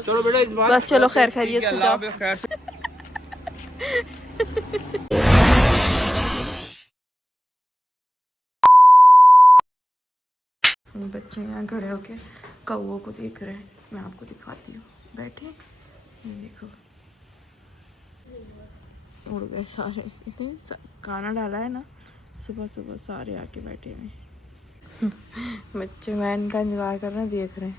चलो बेटा इस बार बस चलो खैर खैरियत से जाओ। बच्चे यहाँ खड़े होके कौओं को देख रहे हैं। मैं आपको दिखाती हूँ, बैठे ये देखो उड़ गए सारे। खाना डाला है ना सुबह सुबह, सारे आके बैठे हुए। बच्चे वैन का इंतजार कर रहे हैं, देख रहे हैं।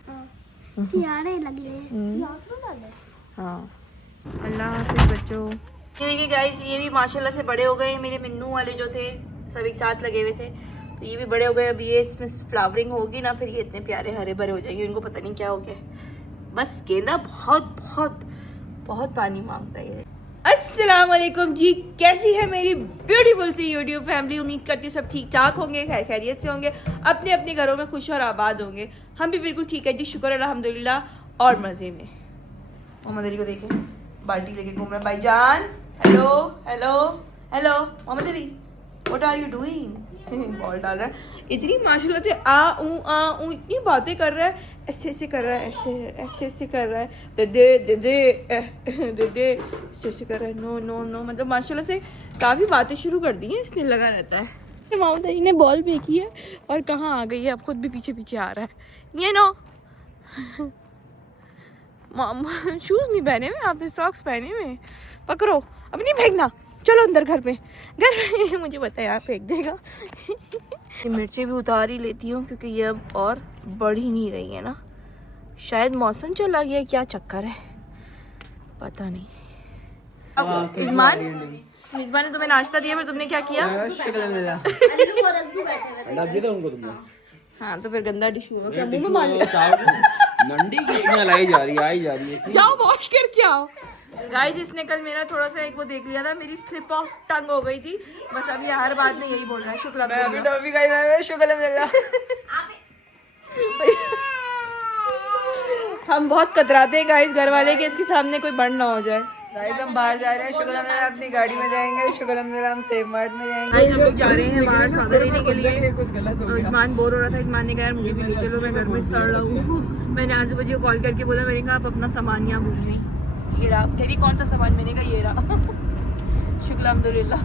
हाँ अल्लाह हाफिज़ बच्चों। ये देखिए गाइस, ये भी माशाल्लाह से बड़े हो गए। मेरे मिन्नू वाले जो थे सब एक साथ लगे हुए थे, तो ये भी बड़े हो गए। अब ये इसमें फ्लावरिंग होगी ना, फिर ये इतने प्यारे हरे भरे हो जाएंगे। इनको पता नहीं क्या हो गया। बस गेंदा बहुत बहुत बहुत पानी मांगता है ये। अस्सलाम वालेकुम जी, कैसी है मेरी ब्यूटीफुल सी यूट्यूब फैमिली। उम्मीद करती हूँ सब ठीक ठाक होंगे, खैर खैरियत से होंगे, अपने अपने घरों में खुश और आबाद होंगे। हम भी बिल्कुल ठीक है जी, शुक्र अल्हम्दुलिल्लाह और मज़े में। मोहम्मद अली को देखें, बाल्टी लेके घूम रहे हैं। भाईजान hello hello hello. Mohammed Ali what are you doing? Ball डाल रहा है। इतनी माशाल्लाह से आ ऊ इतनी बातें कर रहा है, ऐसे ऐसे कर रहा है, ऐसे ऐसे कर रहा है, दे दे दे दे ऐसे ऐसे कर रहा है। नो नो नो, मतलब माशाल्लाह से काफ़ी बातें शुरू कर दी हैं इसने, लगा रहता है। मोहम्मद अली ने बॉल फेंकी है और कहाँ आ गई है, अब खुद भी पीछे पीछे आ रहा है। ये नो शूज़ नहीं पहने हुए आपने, सॉक्स पहने हुए। पकड़ो, अब नहीं फेंकना, चलो अंदर घर पे मुझे पता है यहाँ फेंक देगा। ये मिर्चें भी उतार ही लेती हूँ क्योंकि ये अब और बढ़ ही नहीं रही है ना। शायद मौसम चला गया, क्या चक्कर है पता नहीं। इज़मान ने तुम्हें नाश्ता दिया, फिर तुमने क्या किया? हाँ तो फिर गंदा डिश हुआ क्या, मुंह में मार लिया? नंडी की स्मेल आई जा रही है। जाओ वॉश करके आओ। गाइस इसने कल मेरा थोड़ा सा एक वो देख लिया था, मेरी स्लिप ऑफ टंग हो गई थी। बस अब ये हर बात में यही बोल रहा है शुक्ला। मैं अभी टॉफी खाई, मैं शुक्ला मिला। हम बहुत कतराते हैं गाइस घर वाले के इसके सामने कोई बंद ना हो जाए। गाइस हम बाहर जा रहे हैं, शुक्ला मेरा अपनी गाड़ी में जाएंगे, शुक्ला मेरा हम सेफ मार्ट में जाएंगे। गाइस हम लोग जा रहे हैं बाहर सौदा लेने के लिए। कुछ गलत हो इस्मान बोर हो रहा था, इस्मान ने कहा यार मुझे भी ले चलो, मैं घर में सड़ रहा हूँ। मैंने 8 बजे को कॉल करके बोला, मैंने कहा आप अपना सामान यहाँ भूल गई। ये रहा। तेरी कौन सा सामान? मैंने कहा ये रहा। शुक्ला अल्हम्दुलिल्लाह।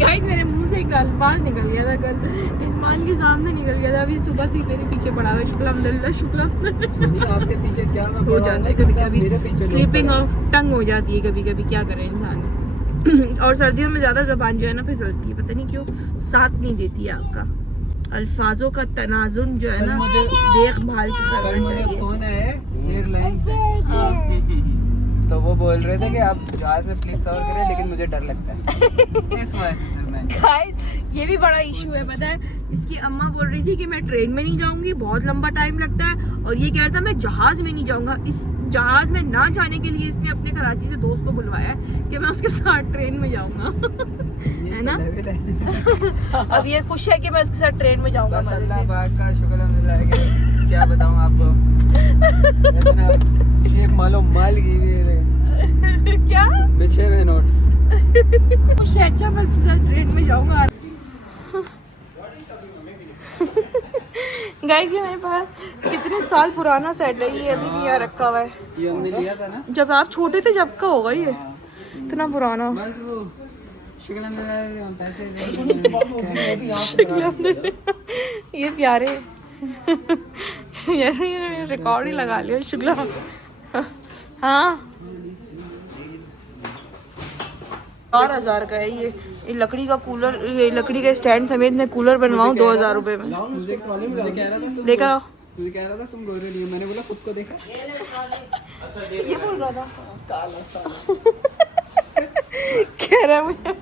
गाइस मेरे मुंह से एक अल्फाज निकल गया था कल, इस्मान के सामने निकल गया था। अभी सुबह से मेरे पीछे पड़ा हुआ है। शुक्ला अल्हम्दुलिल्लाह, शुक्ला आपके पीछे क्या हो जाता है कभी कभी, स्लीपिंग ऑफ टंग हो जाती है कभी कभी, क्या करे इंसान। और सर्दियों में ज़्यादा ज़बान जो है ना फिसलती है, पता नहीं क्यों, साथ नहीं देती है आपका। अल्फाजों का तनाजुन जो है ना देखभाल की करना चाहिए। फोन है एयरलाइन से, तो वो बोल रहे थे कि आप जहाज में प्लीज सफर करें, लेकिन मुझे डर लगता है इस वजह से ये भी बड़ा इशू है पता है। इसकी अम्मा बोल रही थी कि मैं ट्रेन में नहीं जाऊंगी, बहुत लंबा टाइम लगता है, और ये कह रहा था मैं जहाज में नहीं जाऊंगा। इस जहाज में ना जाने के लिए इसने अपने कराची से दोस्त को बुलवाया है कि मैं उसके साथ ट्रेन में जाऊंगा। है ना? अब ये खुश है कि मैं उसके साथ ट्रेन में जाऊंगा। का शुक्र क्या बताऊं आपको, शेख मालो माल की क्या बिछे हुए नोट। खुश है, अच्छा मैं उसके साथ ट्रेन में जाऊंगा। गाइस ये मेरे पास कितने साल पुराना सेट है, ये अभी भी यहाँ रखा हुआ है। ये हमने लिया था ना जब आप छोटे थे, जब का होगा ये इतना पुराना। बस वो शुक्ला मेरा पैसे ये प्यारे यार रिकॉर्ड ही लगा लिया शुक्ला। हाँ 4000 का है ये लकड़ी का कूलर, ये लकड़ी का स्टैंड समेत मैं कूलर बनवाऊँ 2000 रुपए में। लेकर आओ। मुझे कह रहा था तुम गोरे नहीं हो, मैंने बोला खुद को देखा। ये बोल रहा था कह रहा मुझे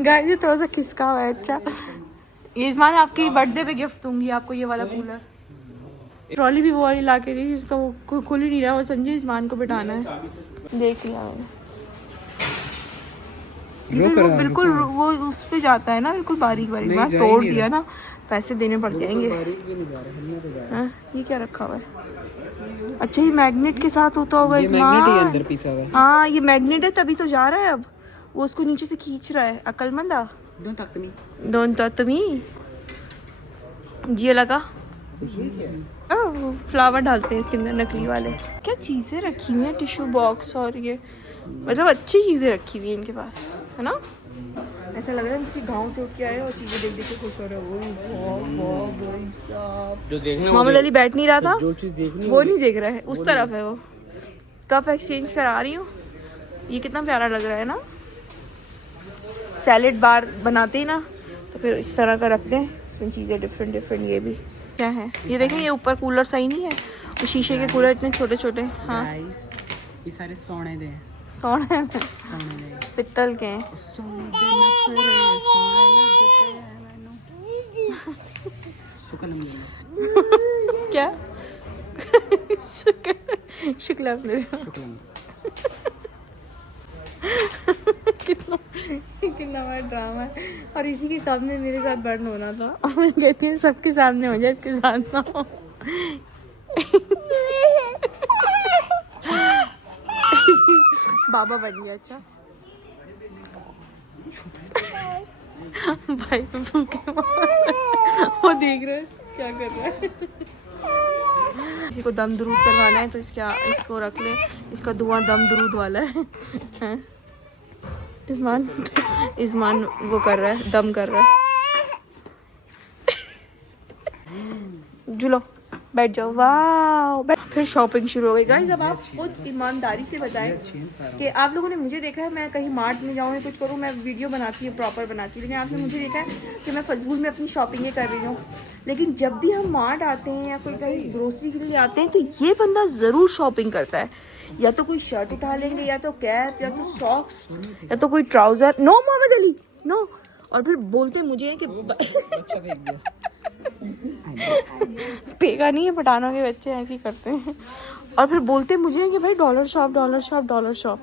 गाइस ये थोड़ा सा खिसका हुआ है। अच्छा ये इस्मान आपकी बर्थडे पे गिफ्ट दूंगी आपको ये वाला कूलर। ट्रॉली भी वो वाली ला के दी, इसका वो खुल ही नहीं रहा। वो संजय इस्मान को बिठाना है, देख लिया मैंने। वो बिल्कुल वो उस पे जाता है ना, बिल्कुल बारीक बारीक। मैं तोड़ दिया ना, पैसे देने पड़ जाएंगे। हाँ ये क्या रखा हुआ है? अच्छा ये मैग्नेट के साथ होता होगा इस्मान। हाँ ये मैग्नेट है, तभी तो जा रहा है। अब वो उसको नीचे से खींच रहा है। अक्लमंदा डोंट टॉक टू मी। जी लगा वो फ्लावर डालते हैं इसके अंदर नकली वाले। क्या चीज़ें रखी हुई हैं, टिश्यू बॉक्स और ये मतलब अच्छी चीज़ें रखी हुई हैं इनके पास, है ना। ऐसा लग रहा है किसी गांव से उठ के आए और चीज़ें देख देख के खुश हो रहे हो। जो देखने मोहम्मद अली बैठ नहीं रहा था, जो चीज देखनी वो नहीं देख रहा है, उस तरफ है वो। कप एक्सचेंज करा रही हूँ। ये कितना प्यारा लग रहा है ना। सैलेड बार बनाते ही ना तो फिर इस तरह का रखते हैं, इसमें चीज़ें डिफरेंट डिफरेंट। ये भी क्या है, ये देखें, ये ऊपर कूलर सही नहीं है, वो शीशे के कूलर इतने छोटे छोटे। हाँ गाइस ये सारे सोने दे, सोने सोने दे, पित्तल के हैं। सोने दे नखरे सोने लगते हैं मैनू। शुक्र मिल क्या शुक्ला अपने कितना कितना बड़ा ड्रामा है। और इसी के सामने मेरे साथ बर्न होना था और मैं कहती हूँ सबके सामने हो जाए, इसके साथ ना हो। बाबा बन गया। अच्छा भाई तो भूखे वो देख रहे हैं क्या कर रहा है। किसी को दम दरूद करवाना है तो इसको रख ले, इसका धुआं दम दरूद वाला है। इस्मान वो कर रहा है, दम कर रहा है। जुलो बैठ जाओ। वाह, फिर शॉपिंग शुरू हो गई। गाइस अब आप खुद ईमानदारी से बताएं कि आप लोगों ने मुझे देखा है मैं कहीं मार्ट में जाऊँ या कुछ करूँ, मैं वीडियो बनाती हूँ प्रॉपर बनाती हूँ, लेकिन आपने मुझे देखा है कि मैं फजूल में अपनी शॉपिंग कर रही हूँ। लेकिन जब भी हम मार्ट आते हैं या कोई कहीं ग्रोसरी के लिए आते हैं तो ये बंदा ज़रूर शॉपिंग करता है। या तो कोई शर्ट उठा लेंगे, या तो कैप, या तो सॉक्स, या तो कोई trouser. No Mohammed Ali no. और फिर बोलते मुझे हैं कि पेगा नहीं है, पठानों के बच्चे ऐसे ही करते हैं। और फिर बोलते मुझे हैं कि भाई dollar shop dollar shop dollar shop.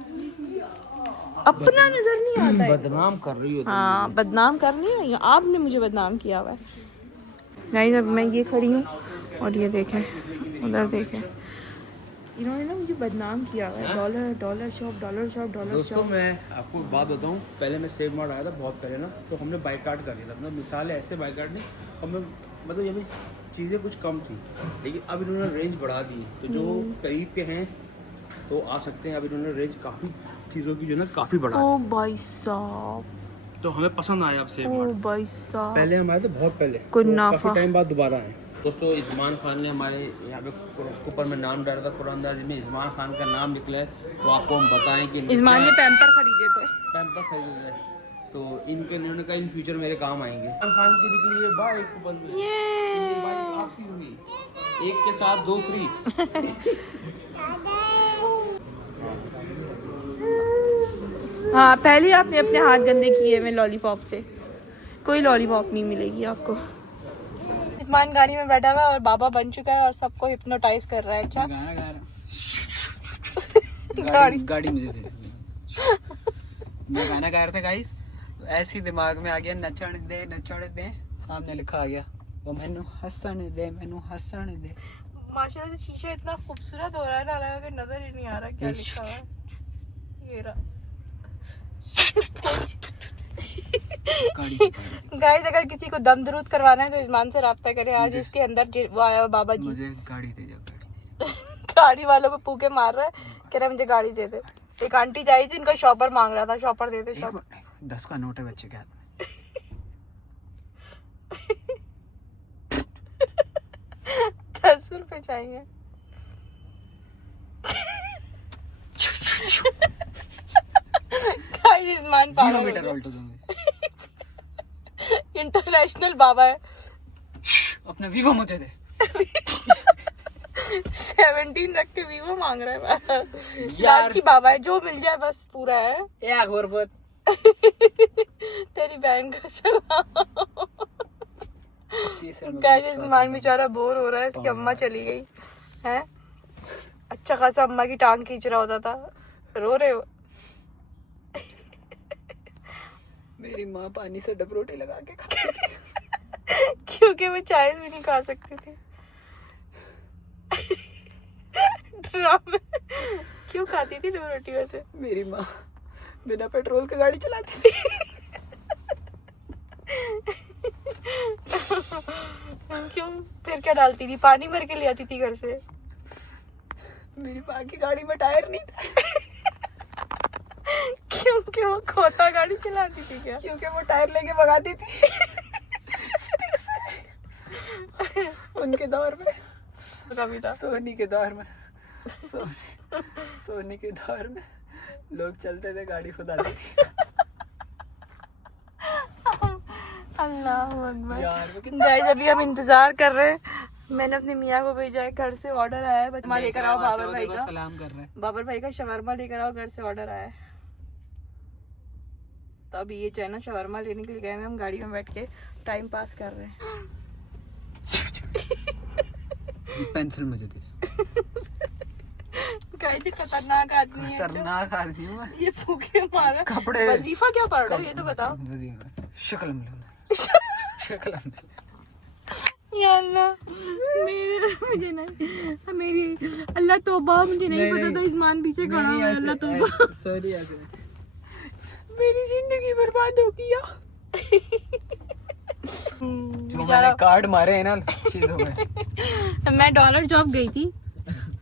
अपना नजर नहीं आता है। बदनाम कर रही हो। हाँ बदनाम कर रही है, आपने मुझे बदनाम किया हुआ है। गाइस अब मैं ये खड़ी हूँ और ये देखें, उधर देखें, इन्होंने ना मुझे बदनाम किया हुआ है। Dollar dollar shop dollar shop dollar दोस्तों शॉप। मैं आपको एक बात बताऊं, पहले मैं सेव मार्ट आया था बहुत पहले ना, तो हमने बाइकाट कर लिया था। मतलब मिसाल है ऐसे बाइकाट नहीं, हमें मतलब ये भी चीज़ें कुछ कम थी, लेकिन अब इन्होंने रेंज बढ़ा दी। तो जो करीब के हैं तो आ सकते हैं। अब इन्होंने रेंज काफ़ी चीज़ों की जो ना काफ़ी बढ़ा दी। ओ भाई साहब, तो हमें पसंद आया अब सेव ओ मार्ट। भाई साहब, पहले हम आए थे बहुत पहले, कुन्नाफा। काफ़ी टाइम बाद दोबारा आए। दोस्तों इस्मान खान ने हमारे यहाँ पे ऊपर में नाम डाला था, कुरानदार जिसमें इस्मान खान का नाम निकला है, तो आपको हम बताएं कि इस्मान ने पैम्पर खरीदे थे। पैम्पर खरीदे थे, तो इनके इन्होंने कहा इन फ्यूचर मेरे काम आएंगे। इस्मान खान की निकली है बार एक कूपन में, ये बाइक आपकी हुई, एक के साथ 2 फ्री। हाँ पहले आपने अपने हाथ गंदे किए में लॉलीपॉप से, कोई लॉलीपॉप नहीं मिलेगी आपको। इस्मान गाड़ी में बैठा हुआ है और बाबा बन चुका है और सबको हिप्नोटाइज कर रहा है। क्या गाना गा गाड़ी गाड़ी मुझे दे दो। मैं गाना गा रहा था गाइस, ऐसे ही दिमाग में आ गया नचण दे, सामने लिखा आ गया वो मैनू हसन दे माशाल्लाह से शीशा इतना खूबसूरत हो रहा है ना, लगा कि नजर ही नहीं आ रहा क्या लिखा हुआ है। ये रहा गाइस, अगर किसी को दम दरूद करवाना है तो इस्मान से राब्ता करें। आज इसके अंदर वो आया बाबा जी, मुझे गाड़ी दे जाओ, गाड़ी वालों को पूके मार रहा है, कह रहा है मुझे गाड़ी दे दे। एक आंटी चाहिए थी, इनका शॉपर मांग रहा था, शॉपर दे दे। शॉपर 10 का नोट है बच्चे के हाथ में। 10 रुपए चाहिए। इस्मान 0 मीटर ऑल्टो दूंगी। इंटरनेशनल बाबा है। अपना वीवो मुझे दे। 17 रख के वीवो मांग रहा है लालची बाबा है, जो मिल जाए बस पूरा है। एक और बहुत तेरी बहन का सलाम। गाइस इस्मान बेचारा बोर हो रहा है, इसकी अम्मा चली गई है। अच्छा खासा अम्मा की टांग खींच रहा होता था। रो रहे हो? मेरी माँ पानी से डबरोटी लगा के खाती थी। क्योंकि वो चाय भी नहीं खा सकती थी। ड्रामे क्यों खाती थी डबरोटी वैसे? मेरी माँ बिना पेट्रोल के गाड़ी चलाती थी। क्यों? फिर क्या डालती थी? पानी भर के ले आती थी घर से? मेरी माँ की गाड़ी में टायर नहीं था। क्योंकि वो खोता गाड़ी चलाती थी क्या? क्योंकि वो टायर लेके भगाती थी स्टिक से। उनके दौर में, कभी था सोनी के दौर में, सोनी के दौर में लोग चलते थे, गाड़ी खुद आती थी। अल्लाह अकबर। यार वो कितना गाइस अभी हम इंतजार कर रहे हैं। मैंने अपने मियाँ को भेजा है, घर से ऑर्डर आया है, बचमा लेकर आओ बाबर भाई का। सलाम कर रहे हैं। बाबर भाई का शवरमा लेकर आओ, घर से ऑर्डर आया है। तो अभी ये जो है ना शवरमा लेने के लिए गए हैं, हम गाड़ी में बैठ के टाइम पास कर रहे हैं। पेंसिल मुझे दे। गाइस ये खतरनाक आदमी है। खतरनाक आदमी हूँ मैं। ये फूके मारा। कपड़े वजीफा क्या पढ़ रहे हो ये तो बताओ। शक्ल में शक्ल में या अल्लाह मुझे नहीं, मेरी अल्लाह तौबा, मुझे नहीं पता था इस्मान पीछे खड़ा है। अल्लाह तौबा, सॉरी मेरी जिंदगी बर्बाद हो गया। जो मैंने कार्ड मारे हैं ना चीजों में। मैं डॉलर शॉप गई थी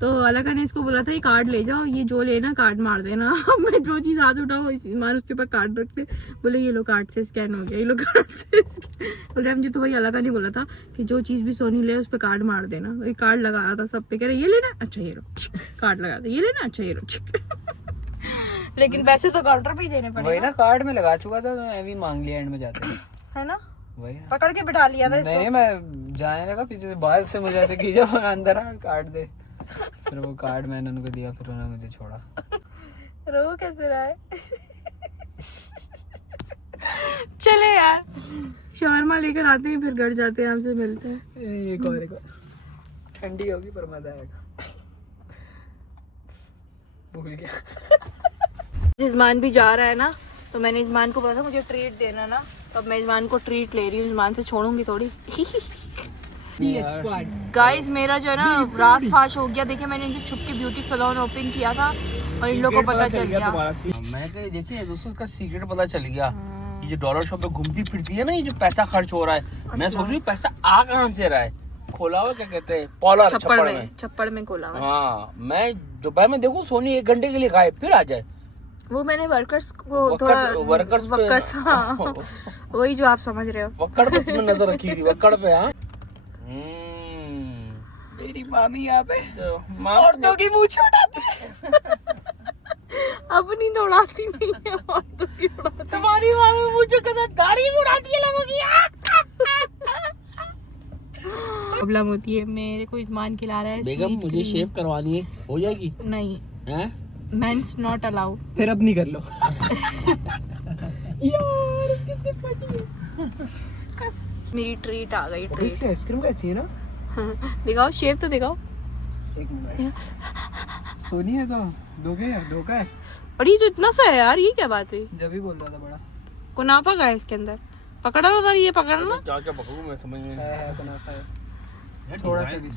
तो अलका ने इसको बोला था ये कार्ड ले जाओ, ये जो लेना कार्ड मार देना। मैं जो चीज हाथ उठाऊँ ईमान उसके ऊपर कार्ड रखते, बोले ये लो कार्ड से स्कैन हो गया, ये लो कार्ड से बोल रहे मुझे तो वही अलका ने बोला था कि जो चीज भी सोनी ले उस पर कार्ड मार देना। वही कार्ड लगा रहा था सब पे, कह रहे ये लेना, अच्छा ये लो, कार्ड लगा था, ये लेना, अच्छा ये लो। लेकिन पैसे तो काउंटर पे ही देने पड़े। वही ना, कार्ड में लगा चुका था तो मैं भी मांग लिया एंड में जाते हैं। है ना, वही ना। पकड़ के बिठा लिया था इसको। नहीं मैं जाने लगा पीछे से, बाहर से मुझे ऐसे खींचा और अंदर आ कार्ड दे। फिर वो कार्ड मैंने उनको दिया, फिर उन्होंने मुझे छोड़ा। रो कैसे रहा है? चले यार शवरमा लेकर आते हैं, फिर घर जाते हैं, हमसे मिलते हैं। एक और ठंडी होगी पर मजा आएगा। भूल गया। इस्मान भी जा रहा है ना, तो मैंने इस्मान को बोला था मुझे ट्रीट देना ना, तो अब मैं इस्मान को ट्रीट ले रही हूँ, इस्मान से छोड़ूंगी थोड़ी। गाइस मेरा जो है ना रास फाश हो गया। देखिए मैंने इनसे छुप के ब्यूटी सैलून ओपन किया था और इन लोगों को पता चल गया। मैं कह देखिए दोस्तों उसका सीक्रेट पता चल गया। ये जो डॉलर शॉप पे घूमती फिरती है ना, ये जो पैसा खर्च हो रहा है, मैं सोच रही हूँ पैसा आ कहाँ से रहा है। खोला हुआ क्या कहते हैं, पॉलर छप्पड़ में खोला हुआ। हाँ मैं दोपहर में देखूँ सोनी 1 घंटे के लिए खाए फिर आ जाए। वो मैंने वर्कर्स को थोड़ा वर्कर्स हाँ वही जो आप समझ रहे हो। वक्कड़ पे तुमने नजर रखी थी, वक्कड़ पे। हाँ मेरी मामी यहाँ पे औरतों की मूंछ उड़ाती है। अपनी तो उड़ाती नहीं है, औरतों की उड़ाती। तुम्हारी मामी मुझे कहता गाड़ी भी उड़ाती है लोगों की। प्रॉब्लम होती है। मेरे को इस्मान खिला रहा है बेगम मुझे शेव करवानी है, हो जाएगी? नहीं हैं? Men's not allowed. फिर अब नहीं कर लो। यार कितनी फटी है। मेरी ट्रीट आ गई। ट्रीट इसकी आइसक्रीम कैसी है ना? दिखाओ शेव तो दिखाओ। एक मिनट, सोनी है तो धोखा है। और ये जो इतना सा है यार, ये क्या बात हुई? जब ही बोल रहा था बड़ा कुनाफा का है इसके अंदर, पकड़ा ना था, ये पकड़ना। क्या क्या पकड़ूं मैं समझ में है कुनाफा है। थोड़ा सा भी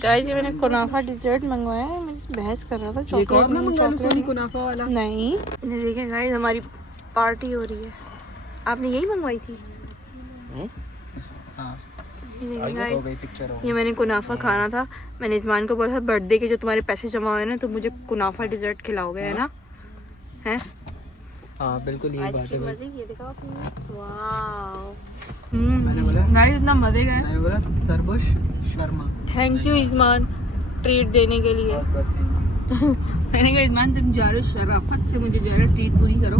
गाइस ये मैंने कुनाफा डिजर्ट मंगवाया है, मैं बहस कर रहा था चॉकलेट में। सोनी कुनाफा वाला नहीं ये देखिए गाइस हमारी पार्टी हो रही है। आपने यही मंगवाई थी? हाँ ये देखिए हो गाइस, गई पिक्चर हो ये मैंने कुनाफा खाना था। मैंने इस्मान को बोला था बर्थडे के जो तुम्हारे पैसे जमा हुए ना तो मुझे कुनाफा डिजर्ट खिलाओगे, है ना? हैं? हाँ बिल्कुल यही बात है। आइसक्रीम मजे की, ये दिखाओ आपने। वाओ मैंने बोला गाइस इतना मजे का है। मैंने बोला तरबुश शर्मा। थैंक यू इस्मान ट्रीट देने के लिए। मैंने कहा इस्मान तुम जा रहे हो शराफत से मुझे जो है ना ट्रीट पूरी करो,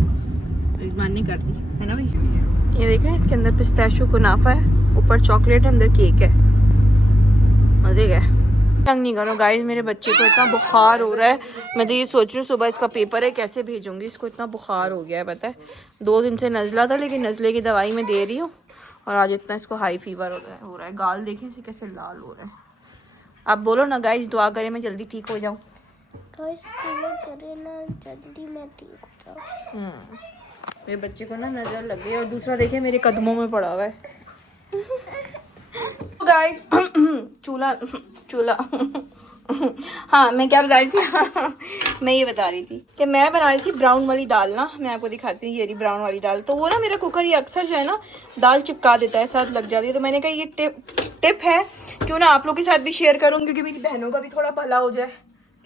तो इस्मान ने कर दी है ना भाई। ये देख रहे हैं इसके अंदर पिस्ताशियो कुनाफा है, ऊपर चॉकलेट है, अंदर केक है, मजे का है। तंग नहीं करो गाइस, मेरे बच्चे को इतना बुखार हो रहा है। मैं तो ये सोच रही हूँ सुबह इसका पेपर है कैसे भेजूंगी, इसको इतना बुखार हो गया है पता है। 2 दिन से नज़ला था लेकिन नज़ले की दवाई मैं दे रही हूँ और आज इतना इसको हाई फीवर हो रहा है। गाल देखें इसे कैसे लाल हो रहा है। आप बोलो ना गाइस दुआ करें मैं जल्दी ठीक हो जाऊँ। गाइस दुआ करें ना जल्दी मैं ठीक हो जाऊँ। मेरे बच्चे को ना नजर लग गई और दूसरा देखे मेरे कदमों में पड़ा हुआ है। गाइस चूल्हा चूल्हा हाँ मैं क्या बता रही थी मैं ये बता रही थी कि मैं बना रही थी ब्राउन वाली दाल ना। मैं आपको दिखाती हूँ, ये रही ब्राउन वाली दाल। तो वो ना मेरा कुकर ये अक्सर जो है ना दाल चिपका देता है, साथ लग जाती है। तो मैंने कहा ये टिप है, क्यों ना आप लोग के साथ भी शेयर करूँ, क्योंकि मेरी बहनों का भी थोड़ा भला हो जाए।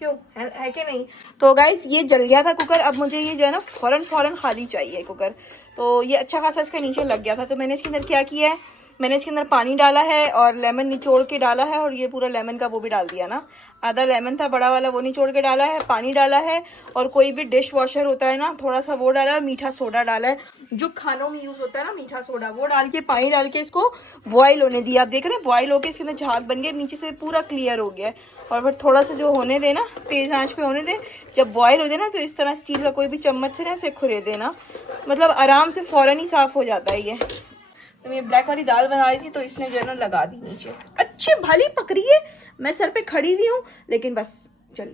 क्यों है कि नहीं? तो गाइस ये जल गया था कुकर। अब मुझे ये जो है ना फ़ौरन खाली चाहिए कुकर। तो ये अच्छा खासा इसका नीचे लग गया था। तो मैंने इसके अंदर क्या किया है, मैंने इसके अंदर पानी डाला है और लेमन निचोड़ के डाला है। और ये पूरा लेमन का वो भी डाल दिया ना, आधा लेमन था बड़ा वाला, वो निचोड़ के डाला है, पानी डाला है। और कोई भी डिश वॉशर होता है ना, थोड़ा सा वो डाला है, मीठा सोडा डाला है, जो खानों में यूज़ होता है ना मीठा सोडा, वो डाल के पानी डाल के इसको बॉयल होने दिया। आप देख रहे हैं बॉयल होके इसके अंदर झाग बन गया, नीचे से पूरा क्लियर हो गया है। और फिर थोड़ा सा जो होने देना, तेज़ आंच पे होने दे। जब बॉयल हो जाए ना तो इस तरह स्टील का कोई भी चम्मच से ना ऐसे खुरे देना, मतलब आराम से फ़ौरन ही साफ़ हो जाता है ये। तो मैं ब्लैक वाली दाल बना रही थी तो इसने जो है ना लगा दी नीचे। अच्छी भली पक रही है, मैं सर पे खड़ी हुई हूँ, लेकिन बस जल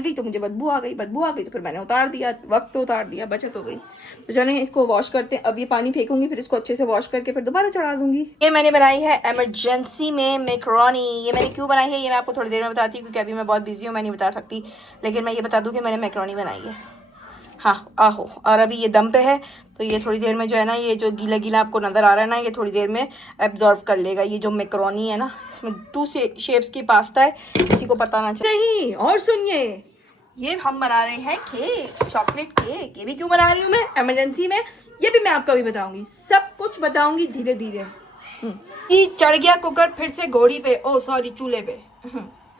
गई तो मुझे बदबू आ गई तो फिर मैंने उतार दिया, वक्त पे उतार दिया, बचत हो गई। तो चलें इसको वॉश करते हैं। अब ये पानी फेंकूंगी, फिर इसको अच्छे से वॉश करके फिर दोबारा चढ़ा दूंगी। ये मैंने बनाई है इमरजेंसी में मैकरोनी। ये मैंने क्यों बनाई है ये मैं आपको थोड़ी देर में बताती हूँ, क्योंकि अभी मैं बहुत बिजी हूँ, मैं नहीं बता सकती। लेकिन मैं ये बता दूँ कि मैंने मैकरोनी बनाई है। हाँ आहो, और अभी ये दम पे है तो ये थोड़ी देर में जो है ना, ये जो गीला गीला आपको नज़र आ रहा है ना, ये थोड़ी देर में एब्जॉर्व कर लेगा। ये जो मैकरोनी है ना, इसमें 2 शेप्स की पास्ता है, किसी को पता ना चले। नहीं, और सुनिए, ये हम बना रहे हैं केक, चॉकलेट केक। ये भी क्यों बना रही हूँ मैं इमरजेंसी में, ये भी मैं आपको अभी बताऊंगी, सब कुछ बताऊंगी धीरे धीरे। ये चढ़ गया कुकर फिर से घोड़ी पे, ओ सॉरी चूल्हे पे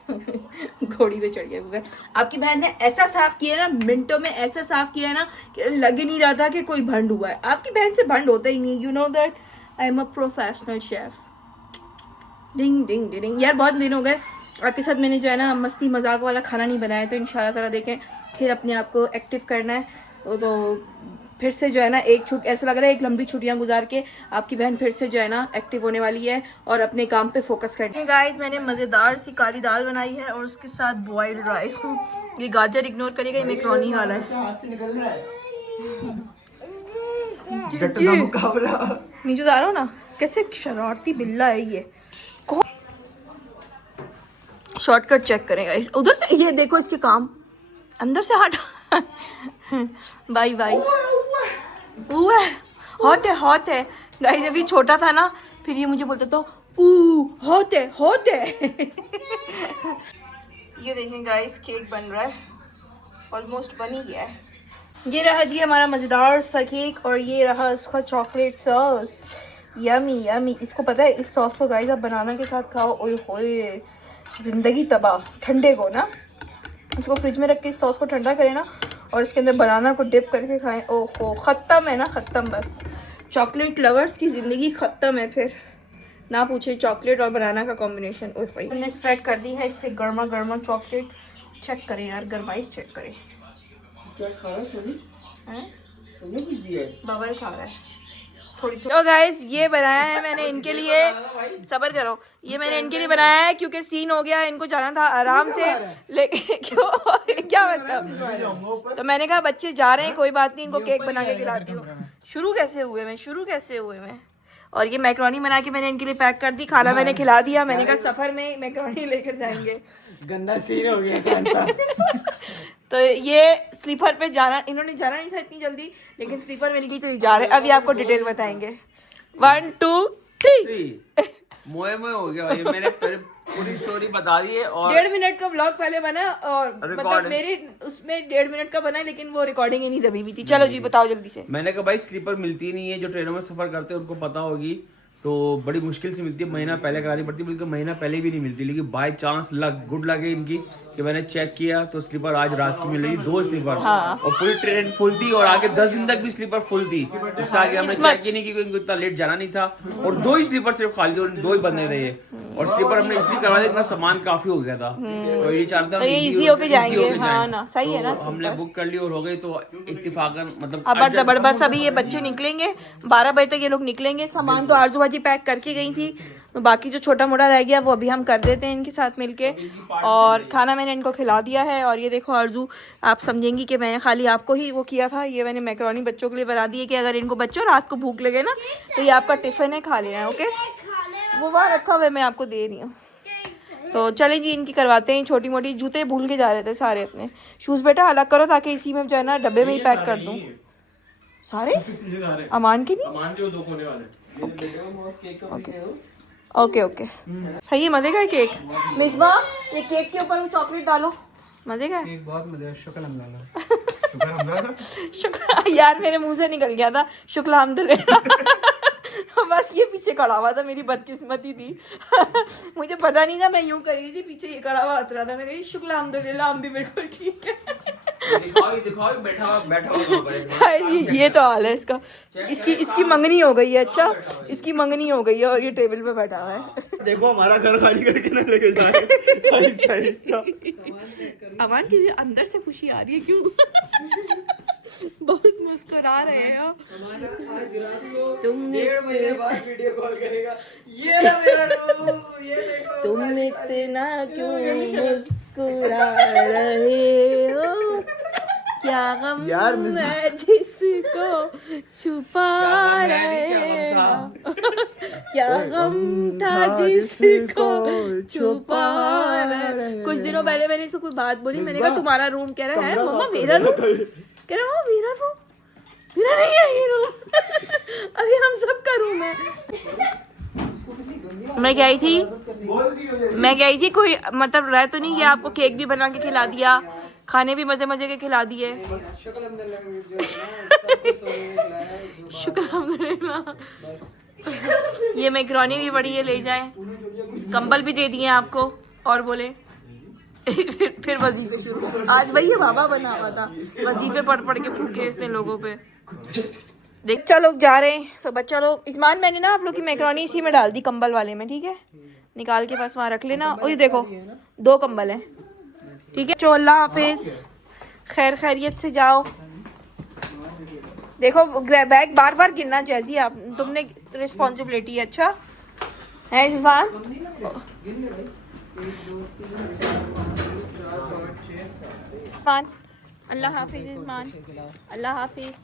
घोड़ी पे चढ़ गया कुकर। आपकी बहन ने ऐसा साफ किया ना, मिनटों में ऐसा साफ किया ना कि लग ही नहीं रहा था कि कोई भंड हुआ है। आपकी बहन से भंड होता ही नहीं, you know that I am a professional chef. Ding ding ding. यार बहुत दिन हो गए आपके साथ मैंने जो है ना मस्ती मजाक वाला खाना नहीं बनाया, तो इंशाल्लाह ताला देखें फिर अपने आप को एक्टिव करना है। तो फिर से जो है ना ऐसा लग रहा है एक लंबी छुट्टियां गुजार के आपकी बहन फिर से जो है ना एक्टिव होने वाली है और अपने काम पे फोकस करनी है। गाइस मैंने मज़ेदार सी काली दाल बनाई है और उसके साथ बॉइल्ड राइस। ये गाजर इग्नोर करेगा, ये मैकरोनी वाला है। नीचेदार हो ना, कैसे शरारती बिल्ला है ये। शॉर्टकट चेक करें गाइस, उधर से ये देखो इसके काम, अंदर से हट बाय बाय। हॉट है गाइस। अभी छोटा था ना, फिर ये मुझे बोलता था हॉट है ये देखें गाइस केक बन रहा है, ऑलमोस्ट बन ही गया है। ये रहा जी हमारा मज़ेदार सा केक और ये रहा उसका चॉकलेट सॉस। Yummy yummy. इसको पता है इस सॉस को गाइस आप बनाना के साथ खाओ, ओए होए जिंदगी तबाह। ठंडे को ना इसको फ्रिज में रख के इस सॉस को ठंडा करें ना और इसके अंदर बनाना को डिप करके खाएं, ओहो ख़त्म है ना, ख़त्म। बस चॉकलेट लवर्स की ज़िंदगी ख़त्म है फिर ना पूछे। चॉकलेट और बनाना का कॉम्बिनेशन, ओह भाई। हमने स्प्रेड कर दी है इस पर गर्मा गर्मा चॉकलेट। चेक करें यार, गरमाइश चेक करें। क्या खा रहा है सोनी? हैं? सोनी कुछ दिया है? बबल खा रहा है थोड़ी। तो गाइस ये बनाया है मैंने इनके लिए, सब्र करो, ये मैंने इनके लिए बनाया है क्योंकि सीन हो गया, इनको जाना था आराम से, लेकिन क्यों क्या मतलब। तो मैंने कहा बच्चे जा रहे हैं कोई बात नहीं, इनको केक बना के खिलाती हूँ। शुरू कैसे हुए मैं और ये मैकरोनी बना के मैंने इनके लिए पैक कर दी, खाना मैंने खिला दिया। मैंने कहा सफर में मैकरोनी लेकर जाएंगे। गंदा सीन हो गया कौन सा तो ये स्लीपर पे जाना, इन्होंने जाना नहीं था इतनी जल्दी, लेकिन स्लीपर मिल गई तो ये जा रहे। अभी आपको डिटेल बताएंगे। 1 2 3 मोए हो गया ये, मैंने पूरी स्टोरी बता दी है। और 1.5 मिनट का व्लॉग पहले बना और मतलब मेरे उसमें 1.5 मिनट का बना, लेकिन वो रिकॉर्डिंग ही नहीं दबी हुई थी। चलो जी बताओ जल्दी से। मैंने कहा भाई स्लीपर मिलती नहीं है, जो ट्रेनों में सफर करते हैं उनको पता होगी, तो बड़ी मुश्किल से मिलती है, महीना पहले करानी पड़ती है, बल्कि महीना पहले भी नहीं मिलती। लेकिन बाय चांस गुड लग है इनकी कि मैंने चेक किया तो स्लीपर आज रात की मिल रही, 2 स्लीपर। हाँ। और पूरी ट्रेन फुल थी और आगे 10 दिन तक भी स्लीपर फुल थी। उससे आगे हमने चेक ही नहीं की, इनको इतना लेट जाना नहीं था। और 2 ही स्लीपर सिर्फ खाली और 2 ही बंदे थे ये। और स्लीपर हमने इसलिए करवा दिया, इतना सामान काफी हो गया था, तो ये चाहते हैं इजी होके जाएंगे। हाँ ना, सही है ना। हमने बुक कर ली और हो गई, तो इत्तेफाकन मतलब अब बस अभी ये बच्चे निकलेंगे 12 बजे तक, ये लोग निकलेंगे। सामान तो आरजू बाजी पैक करके गई थी, तो बाकी जो छोटा मोटा रह गया वो अभी हम कर देते हैं इनके साथ मिलके। और खाना मैंने इनको खिला दिया है। और ये देखो आरजू, आप समझेंगी कि मैंने खाली आपको ही वो किया था। ये मैंने मैकरोनी बच्चों के लिए बना दी है कि अगर इनको बच्चों रात को भूख लगे ना तो ये आपका टिफिन है, खा लेना है। ओके वो वहाँ रखा हुआ है, मैं आपको दे रही हूँ। तो चलें जी, इनकी करवाते हैं छोटी मोटी। जूते भूल के जा रहे थे सारे अपने। शूज़ बेटा अलग करो ताकि इसी में जो है ना डब्बे में ही पैक कर दूँ सारे। अमान के नहीं, अमान के 2 कोने वाले। ओके ओके सही है। मजे का है केक। मिसबा ये केक के ऊपर वो चॉकलेट डालो, मजे का है। एक बहुत मजा है। शुक्र अल्लाह। शुक्र यार, मेरे मुंह से निकल गया था शुक्र अल्हम्दुलिल्लाह। बस ये पीछे खड़ा हुआ था, मेरी बदकिस्मती थी। मुझे पता नहीं था, मैं यूं कर रही थी, पीछे ये खड़ा हुआ हंस रहा था। मैं कही शुक्र अल्हम्दुलिल्लाह, हम भी बिल्कुल ठीक है। दिखाओ बैठा हुआ। हाय जी, ये तो हाल है इसका। इसकी मंगनी हो गई है। अच्छा, इसकी मंगनी हो गई है और ये टेबल पे बैठा हुआ है। देखो हमारा घर खाली करके ना लेके जाए। अमान की अंदर से खुशी आ रही है, क्यों? बहुत मुस्कुरा रहे हो तुम। 1.5 महीने बाद वीडियो कॉल करेगा। ये ना मेरा रूम, ये देखो। तुम इतना क्यों मुस्कुरा रहे हो? क्या गम है जिसको छुपा रहे हो? क्या गम था जिसको छुपा रहे? कुछ दिनों पहले मैंने इसको कोई बात बोली, मैंने कहा तुम्हारा रूम। कह रहा है मम्मा मेरा रूम। कह रहा मम्मा मेरा रूम, मेरा नहीं है ये रूम। अभी हम सबका रूम है। मैं गई थी कोई मतलब रह तो नहीं गया। आपको केक भी बना के खिला दिया, खाने भी मजे मजे के खिला दिए। शुक्र अल्हम्दुलिल्लाह। ये मैकरोनी भी बड़ी है, ले जाएं। कंबल भी दे दिए आपको। और बोले फिर वजीफे शुरू। आज वही है बाबा बना हुआ था, वजीफे पढ़ पढ़ के फूके इसने लोगों पे। देख बच्चा लोग जा रहे हैं तो बच्चा लोग। इस्मान मैंने ना आप लोग की मैकरोनी इसी में डाल दी, कंबल वाले में। ठीक है, निकाल के बस वहाँ रख लेना। और ये देखो 2 कंबल हैं। ठीक है, चलो अल्लाह हाफिज, खैर खैरियत से जाओ। देखो बैग बार बार गिरना चाहिए। आप तुमने रिस्पॉन्सिबिलिटी। अच्छा है इस्मान। अल्लाह हाफिज इस्मान, अल्लाह हाफिज,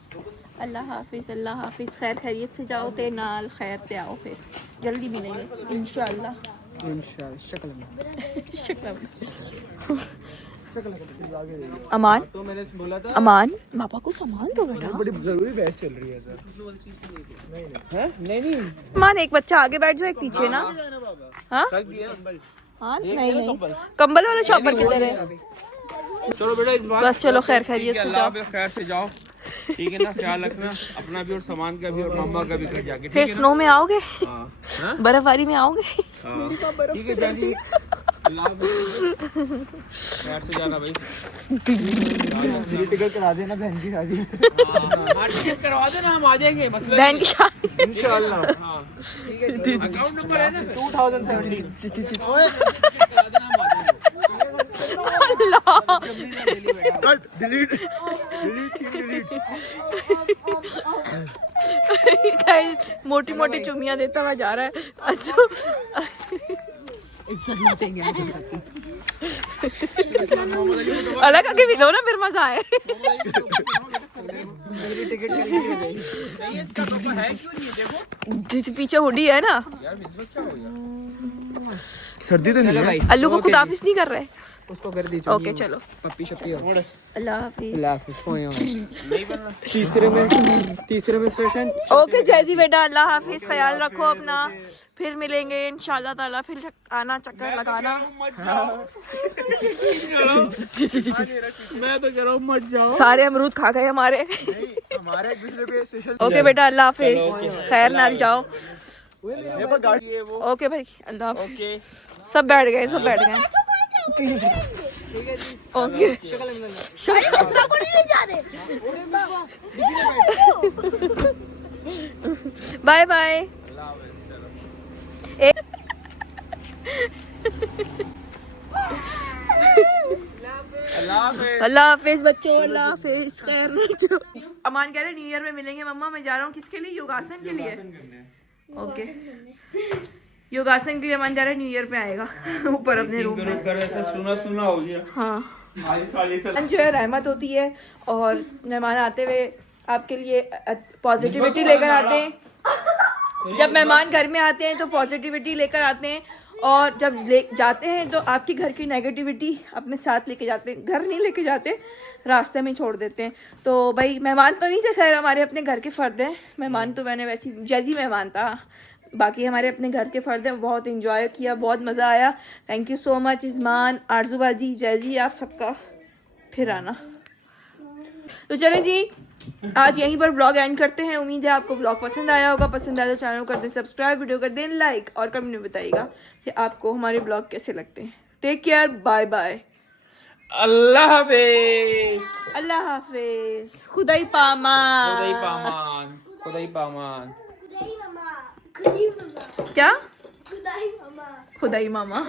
अल्लाह हाफिज, अल्लाह हाफिज। खैर खैरियत से जाओ ते नाल खैर ते आओ, फिर जल्दी मिलेंगे इंशाल्लाह। अमान तो मैंने बोला था अमान पापा को सामान दो बेटा। बड़ी जरूरी बहस चल रही है सर। नहीं अमान एक बच्चा आगे बैठ जाओ, एक पीछे ना। हाँ हाँ नहीं कंबल वाला शॉपर किधर है? चलो बेटा इस बार बस चलो खैर खैरियत से जाओ। खैर से जाओ, ठीक है ना। ख्याल रखना अपना भी और सामान का भी और मामा का भी घर जाके। फिर स्नो में आओगे? हाँ बर्फबारी में आओगे? ठीक है जानी। अल्लाह हाफ़िज़। खैर से जाना भाई। टिकट करा देना बहन की शादी। हाँ टिकट करवा देना, हम आ जाएंगे। मसला बहन की शादी इंशाल्लाह। हाँ ठीक है, अकाउंट नंबर है ना 2017। करा देना, हम आ जाएंगे। Cut delete. मोटी मोटी चुमियां देता हुआ जा रहा है। अच्छा अलग आगे भी लो ना, फिर मजा आए। पीछे हुडी है ना। सर्दी तो नहीं है। अल्लू को खुदाफिज नहीं कर रहे। उसको कर दी। ओके चलो पप्पी शप्पी हो। अल्लाह हाफिज। तीसरे में स्टेशन। ओके जैजी बेटा, अल्लाह हाफिज, ख्याल रखो अपना। फिर मिलेंगे इंशाल्लाह ताला। फिर आना, चक्कर लगाना। मैं तो कह रहा हूँ मत जाओ। सारे अमरूद खा गए हमारे। हमारे एक दूसरे पे स्टेशन। ओके बेटा अल्लाह हाफिज, खैर नाल जाओ। ओके भाई अल्लाह हाफिज। सब बैठ गए, सब बैठ गए। Okay bye bye. अल्लाह हाफिज बच्चों, अल्लाह हाफिज, खैर ना। अमान कह रहे न्यू ईयर में मिलेंगे। मम्मा मैं जा रहा हूँ। किसके लिए? योगासन के लिए। ओके योगासन के लिए अमान जा रहा है, न्यू ईयर पे आएगा ऊपर अपने रूम में। घर ऐसा सुना सुना हो गया। हाँ खाली जो है रहमत होती है और मेहमान आते हुए आपके लिए पॉजिटिविटी लेकर आते हैं। जब मेहमान घर में आते हैं तो पॉजिटिविटी लेकर आते हैं, और जब ले जाते हैं तो आपकी घर की नेगेटिविटी अपने साथ लेके जाते हैं। घर नहीं लेके जाते, रास्ते में छोड़ देते हैं। तो भाई मेहमान तो नहीं थे, खैर हमारे अपने घर के फ़र्द हैं। मेहमान तो मैंने वैसे जैसी मेहमान था, बाकी हमारे अपने घर के फ़र्द हैं। बहुत इंजॉय किया, बहुत मज़ा आया। थैंक यू सो मच इज़मान, आरजू बाजी, जैजी, आप सबका फिर आना। तो चलें जी, आज यहीं पर ब्लॉग एंड करते हैं। उम्मीद है आपको ब्लॉग पसंद आया होगा। पसंद आया तो चैनल को कर दें सब्सक्राइब, वीडियो कर दें लाइक, और कमेंट में बताइएगा कि आपको हमारे ब्लॉग कैसे लगते हैं। टेक केयर, बाय बाय, अल्लाह हाफिज। अल्लाह हाफिज, खुदाई पामान। खुदाई पामान, खुदाई पामान। खुदाई मामा, खुदाई मामा, क्या? खुदाई मामा। खुदाई मामा।